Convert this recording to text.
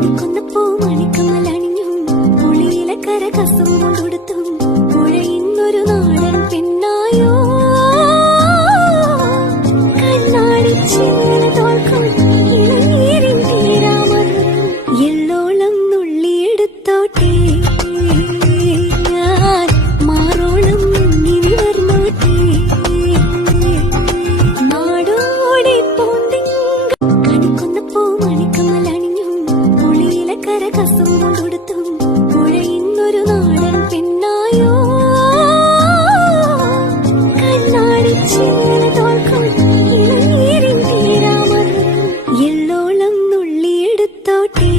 കണിക്കൊന്നപ്പൂ മണിക്കമ്മലണിഞ്ഞും പുളിയിലക്കര കസം കൊടുത്തും പുഴയുന്നൊരു നാടൻ പെണ്ണായോ കണ്ണാടിച്ചേന തോൽക്കും ഇളനീരിൻ തീരാമധുരം എള്ളോളം നുള്ളിയെടുത്തോട്ടെ ഞാൻ മാറോളം ഇനി വർന്നോട്ടെ നാടോടി പൂന്തിങ്കൾ കണിക്കൊന്നപ്പൂ മണിക്കമ്മലണിഞ്ഞും പുളിയിലക്കര കസം കൊടുത്തും പുഴയുന്നൊരു നാടൻ പെണ്ണായോ കണ്ണാടിച്ചേന തോൽക്കും ഇളനീരിൻ തീരാമധുരം എള്ളോളം നുള്ളിയെടുത്തോട്ടെ